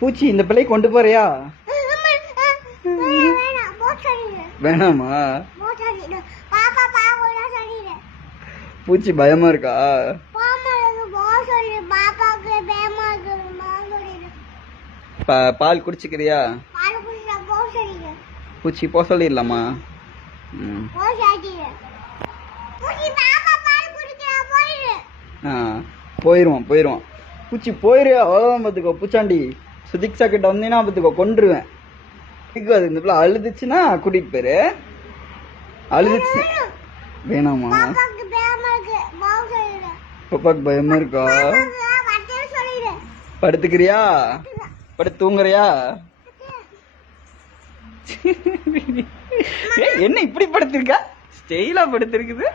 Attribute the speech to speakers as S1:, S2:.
S1: பூச்சி இந்த பிள்ளை கொண்டு போறியா?
S2: வேணாமா?
S1: பூச்சி பயமா இருக்கா? பால் குடிச்சுக்கிறியா? பூச்சி போ சொல்லிடலாமா?
S2: போயிருவான் போயிருவான். பூச்சி
S1: போயிரு அவ்வளோதான் பார்த்துக்கோ பூச்சாண்டி. சுதிக்ஷா கிட்ட வந்தீங்கன்னா பார்த்துக்கோ இதுக்கு அது இந்த பிள்ளை அழுதுச்சுன்னா கூட்டிட்டு போயிரு அழுதுச்சு. வேணாமா? பாப்பாக்கு பயமா இருக்கா. படுத்துக்கிறியா? படுத்து தூங்குறியா? என்ன இப்படி படுத்திருக்கா? ஸ்டெயிலா படுத்திருக்குது.